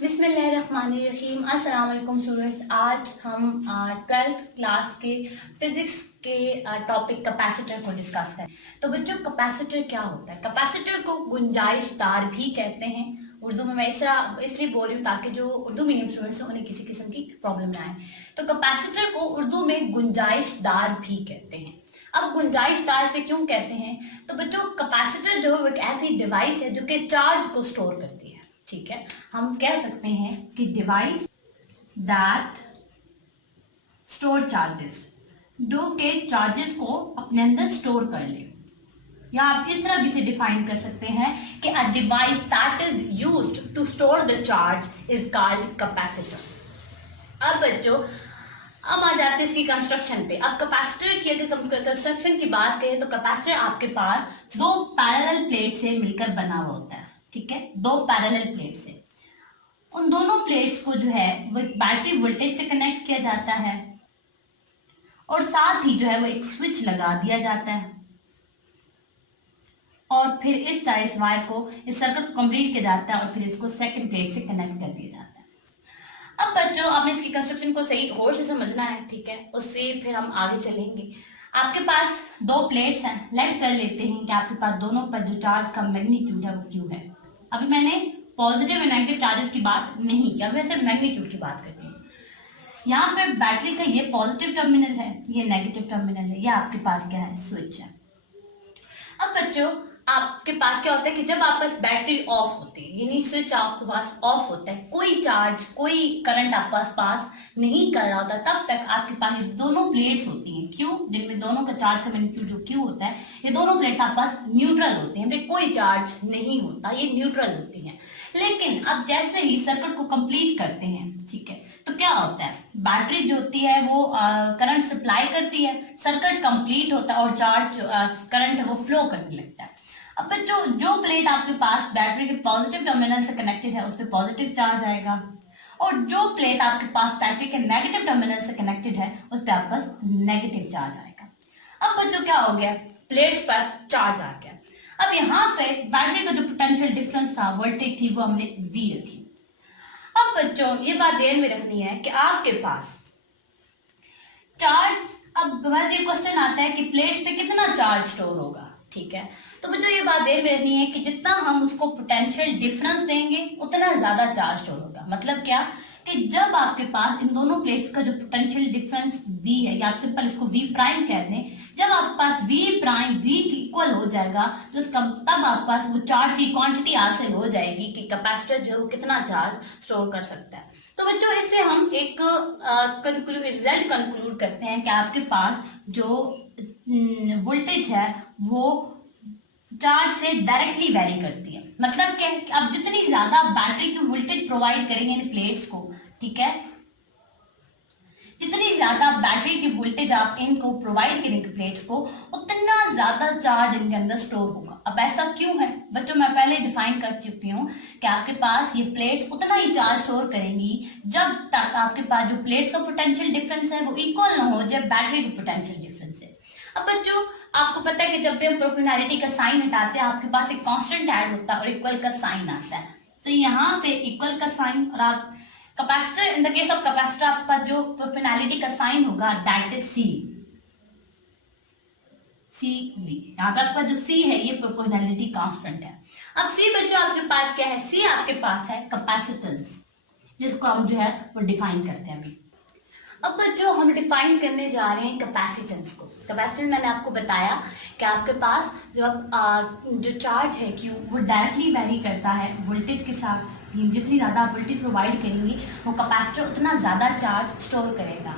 बिस्मिल्लाहिर्रहमानिर्रहीम। अस्सलाम वालेकुम स्टूडेंट्स। आज हम 12th क्लास के फिजिक्स के टॉपिक कैपेसिटर को डिस्कस करें। तो बच्चों, कैपेसिटर क्या होता है? कैपेसिटर को गुंजाइशदार भी कहते हैं। उर्दू में मैं इसलिए बोल रही हूँ ताकि जो उर्दू मीडियम स्टूडेंट्स हैं उन्हें किसी किस्म की प्रॉब्लम ना आए। तो कैपेसिटर को उर्दू में गुंजाइशदार भी कहते हैं। अब गुंजाइशदार से क्यों कहते हैं? तो बच्चों, कैपेसिटर जो है एक ऐसी डिवाइस है जो कि चार्ज को स्टोर करती है। ठीक है, हम कह सकते हैं कि डिवाइस दैट स्टोर चार्जेस, जो के चार्जेस को अपने अंदर स्टोर कर ले। या आप इस तरह भी इसे डिफाइन कर सकते हैं कि a device that is used to store the charge is called capacitor. अब बच्चों, अब आ जाते हैं इसकी कंस्ट्रक्शन पे। अब कैपेसिटर की अगर कंस्ट्रक्शन की बात करें तो कैपेसिटर आपके पास दो पैरेलल प्लेट से मिलकर बना हुआ होता है। ठीक है, दो पैरेलल प्लेट से। उन दोनों प्लेट्स को जो है वो एक बैटरी वोल्टेज से कनेक्ट किया जाता है और साथ ही जो है वो एक स्विच लगा दिया जाता है और फिर इस तरह इस वायर को, इस सर्किट को कंप्लीट किया जाता है और फिर इसको सेकंड प्लेट से कनेक्ट कर दिया जाता है। अब बच्चों, आपने इसकी कंस्ट्रक्शन को सही गौर से समझना है। ठीक है, उससे फिर हम आगे चलेंगे। आपके पास दो प्लेट्स हैं। लेट कर लेते हैं कि आपके पास दोनों पर जो चार्ज का मैग्नीट्यूड है वो क्यू है। अभी मैंने पॉजिटिव और नेगेटिव चार्जेस की बात नहीं की, अभी सिर्फ मैग्नीट्यूड की बात कर रही हूँ। यहाँ पे बैटरी का ये पॉजिटिव टर्मिनल है, ये नेगेटिव टर्मिनल है, ये आपके पास क्या है? स्विच है। अब बच्चों, आपके पास क्या होता है कि जब आपके पास बैटरी ऑफ होती है, यानी स्विच आपके पास ऑफ होता है, कोई चार्ज, कोई करंट आपके पास नहीं कर रहा होता, तब तक आपके पास ये दोनों प्लेट्स होती हैं क्यू, जिनमें दोनों का चार्ज का मैग्नीट्यूड जो क्यू होता है, ये दोनों प्लेट्स आपके पास न्यूट्रल होती हैं, कोई चार्ज नहीं होता, ये न्यूट्रल होती हैं। लेकिन अब जैसे ही सर्किट को कंप्लीट करते हैं, ठीक है, तो क्या होता है? बैटरी जो होती है वो करंट सप्लाई करती है, सर्किट कंप्लीट होता है और चार्ज करंट है वो फ्लो करने लगता है। अब बच्चों, जो प्लेट आपके पास बैटरी के पॉजिटिव टर्मिनल से कनेक्टेड है उस पर पॉजिटिव चार्ज आएगा और जो प्लेट आपके पास बैटरी के नेगेटिव टर्मिनल से कनेक्टेड है उस पर आपके पास नेगेटिव चार्ज आएगा। अब बच्चों, क्या हो गया? प्लेट्स पर चार्ज आ गया। अब यहाँ पे बैटरी का जो पोटेंशियल डिफरेंस था, वोल्टेज थी, वो हमने V रखी। अब बच्चों, ये बात ध्यान में रखनी है कि आपके पास चार्ज, अब ये क्वेश्चन आता है कि प्लेट्स पे कितना चार्ज स्टोर होगा। ठीक है, तो बच्चों ये बात ध्यान में रखनी है कि जितना हम उसको पोटेंशियल डिफरेंस देंगे उतना ज्यादा चार्ज स्टोर होगा। मतलब क्या कि जब आपके पास इन दोनों प्लेट्स का जो पोटेंशियल डिफरेंस V है, या आप सिंपल इसको V प्राइम कह दें, जब आपके पास V प्राइम V की इक्वल हो जाएगा तो इसका तब आपके पास वो चार्ज की क्वांटिटी हासिल हो जाएगी कि कैपेसिटर जो कितना चार्ज स्टोर कर सकता है। तो बच्चों, इससे हम एक रिजल्ट कंक्लूड करते हैं कि आपके पास जो वोल्टेज है वो चार्ज से डायरेक्टली वेरी करती है। मतलब क्या, आप जितनी ज्यादा बैटरी की वोल्टेज प्रोवाइड करेंगे इन प्लेट्स को, ठीक है, जितनी ज्यादा बैटरी की वोल्टेज आप इनको प्रोवाइड करेंगे प्लेट्स को, उतना ज्यादा चार्ज इनके अंदर स्टोर होगा। अब ऐसा क्यों है बच्चों? मैं पहले डिफाइन कर चुकी हूँ कि आपके पास ये प्लेट्स उतना ही चार्ज स्टोर करेंगी जब तक आपके पास जो प्लेट्स का पोटेंशियल डिफरेंस है वो इक्वल ना हो जब बैटरी का पोटेंशियल डिफरेंस है। अब बच्चों, आपको पता है कि जब भी हम प्रोपोर्शनैलिटी का साइन हटाते हैं आपके पास एक कांस्टेंट ऐड होता है और इक्वल का साइन आता है। तो यहाँ पे इक्वल का साइन, और आप capacitor, in the case of capacitor आपके पास जो प्रोपोर्शनैलिटी का साइन होगा दैट इज CV। यहाँ पे आपका जो C है ये प्रोपोर्शनैलिटी कांस्टेंट है। अब C बच्चों आपके पास क्या है? C आपके पास है कैपेसिटेंस, जिसको हम जो है वो डिफाइन करते हैं अभी। अब बच्चों, हम डिफाइन करने जा रहे हैं कैपेसिटेंस को। कैपेसिटेंस मैंने आपको बताया कि आपके पास जो चार्ज है Q वो डायरेक्टली वेरी करता है वोल्टेज के साथ। जितनी ज्यादा आप वोल्टेज प्रोवाइड करेंगी वो कैपेसिटर उतना ज्यादा चार्ज स्टोर करेगा।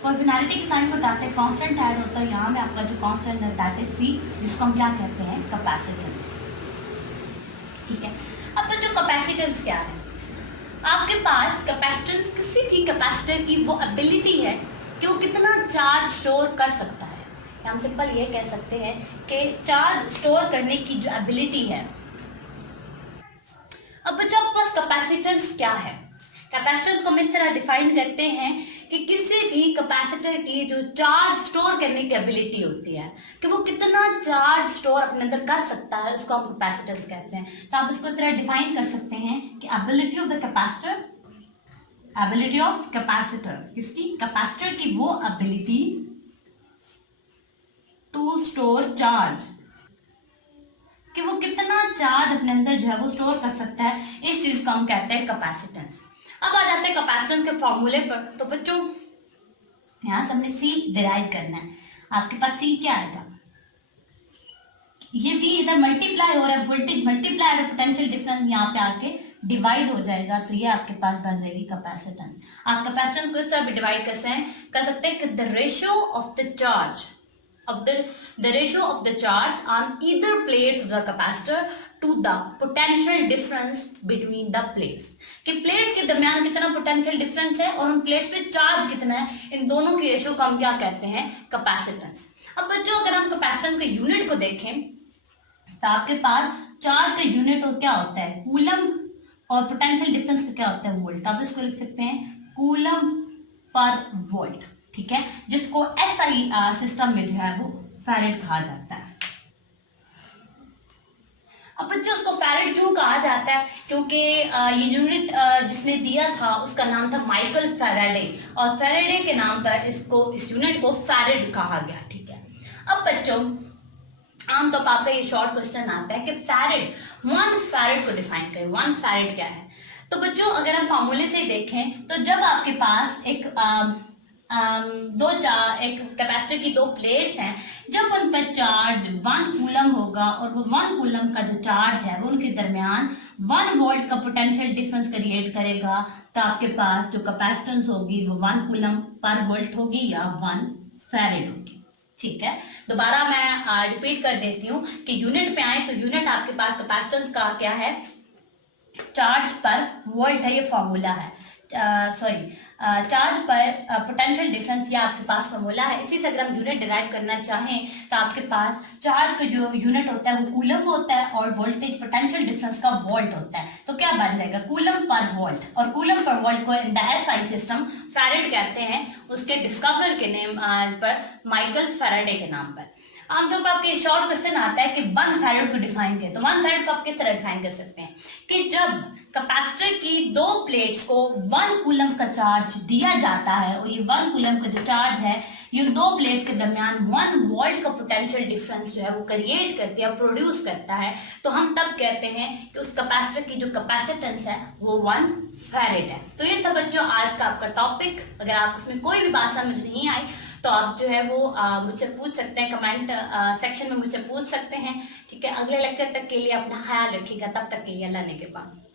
प्रोपोर्शनैलिटी के साइन को हटाते हैं, कांस्टेंट ऐड होता है, यहाँ में आपका जो कांस्टेंट है दैट इज C, जिसको हम क्या कहते हैं? कैपेसिटेंस। ठीक है, अब बच्चों कैपेसिटेंस क्या है? आपके पास कैपेसिटेंस, किसी भी कैपेसिटर की वो एबिलिटी है कि वो कितना चार्ज स्टोर कर सकता है। हम सिंपल ये कह सकते हैं कि चार्ज स्टोर करने की जो एबिलिटी है। अब बच्चों, आपके पास कैपेसिटेंस क्या है? कैपेसिटेंस को हम इस तरह डिफाइन करते हैं कि किसी भी कैपेसिटर की जो चार्ज स्टोर करने की एबिलिटी होती है, कि वो कितना चार्ज स्टोर अपने अंदर कर सकता है, उसको हम कैपेसिटेंस कहते हैं। तो आप इसको इस तरह डिफाइन कर सकते हैं कि ability of the capacitor, ability of capacitor, किसकी, कैपेसिटर की वो एबिलिटी टू स्टोर चार्ज, कि वो कितना चार्ज अपने अंदर जो है वो स्टोर कर सकता है, इस चीज को हम कहते हैं कैपेसिटेंस। अब आ जाते हैं कैपेसिटेंस के फॉर्मूले पर। तो बच्चों यहां से हमने सी डिराइव करना है। आपके पास सी क्या आएगा, ये भी इधर मल्टीप्लाई हो रहा है, वोल्टेज मल्टीप्लाई है, पोटेंशियल डिफरेंस यहाँ पे आके डिवाइड हो जाएगा, तो ये आपके पास बन जाएगी कैपेसिटेंस। आप कैपेसिटेंस को इस तरह भी डिवाइड कर सकते हैं कि the ratio of the charge of the ratio of the charge on either plates of the capacitor to the potential difference between the plates, कि प्लेट्स के दरमियान कितना पोटेंशियल डिफरेंस है और उन प्लेट्स पे चार्ज कितना है, इन दोनों की रेशियो को हम क्या कहते हैं, कैपेसिटेंस। अब बच्चों अगर हम कैपेसिटेंस के यूनिट को देखें तो आपके पास चार्ज का यूनिट क्या होता है, कूलम, और पोटेंशियल डिफरेंस का क्या होता है, वोल्ट। आप इसको लिख सकते हैं कूलम पर वोल्ट, ठीक है, जिसको एसआई सिस्टम में जो है वो फैरेड कहा जाता है। अब बच्चों उसको फैरेड क्यों कहा जाता है, क्योंकि ये यूनिट जिसने दिया था उसका नाम था माइकल फैराडे, और फैराडे के नाम पर इस यूनिट को फैरेड कहा गया, ठीक है। अब बच्चों आमतौर पर आपका ये शॉर्ट क्वेश्चन आता है कि फैरेड, 1 फैरेड को डिफाइन करें, 1 फैरेड क्या है। तो बच्चों अगर हम फॉर्मूले से देखें तो जब आपके पास एक एक कैपेसिटर की 2 प्लेट्स हैं, जब उन पर चार्ज 1 कूलम होगा और वो 1 कूलम का जो चार्ज है वो उनके दरमियान 1 वोल्ट का पोटेंशियल डिफरेंस क्रिएट करेगा, तो आपके पास जो कैपेसिटेंस होगी वो 1 कूलम पर वोल्ट होगी या 1 फैरेड होगी, ठीक है। दोबारा मैं रिपीट कर देती हूँ कि यूनिट पे आए तो यूनिट आपके पास कैपेसिटेंस का क्या है, चार्ज पर वोल्ट है, ये फॉर्मूला है, चार्ज पर पोटेंशियल डिफरेंस, ये आपके पास फॉर्मूला है। इसी से अगर हम यूनिट डिराइव करना चाहें तो आपके पास चार्ज का जो यूनिट होता है वो कूलम होता है और वोल्टेज पोटेंशियल डिफरेंस का वोल्ट होता है, तो क्या बन जाएगा, कूलम पर वोल्ट। और कूलम पर वोल्ट को in the SI system farad कहते हैं, उसके डिस्कवरर के नेम पर माइकल फैराडे के नाम पर। आमतौर पर आपके शॉर्ट क्वेश्चन आता है कि 1 फैरेड को डिफाइन करें, तो 1 फैरेड को आप किस तरह डिफाइन कर सकते हैं कि जब कैपेसिटर की 2 प्लेट्स को 1 कूलम का चार्ज दिया जाता है और ये 1 कूलम का जो चार्ज है ये 2 प्लेट्स के दरमियान 1 वोल्ट का पोटेंशियल डिफरेंस जो है वो क्रिएट करती है, प्रोड्यूस करता है, तो हम तब कहते हैं कि उस कैपेसिटर की जो कैपेसिटेंस है वो 1 फैरेड है। तो ये था बच्चों आज का आपका टॉपिक। अगर आप उसमें कोई भी बात समझ नहीं आई तो आप जो है वो मुझसे पूछ सकते हैं, कमेंट सेक्शन में मुझसे पूछ सकते हैं, ठीक है। अगले लेक्चर तक के लिए अपना ख्याल रखिएगा, तब तक के लिए अल्लाह ने के बाद।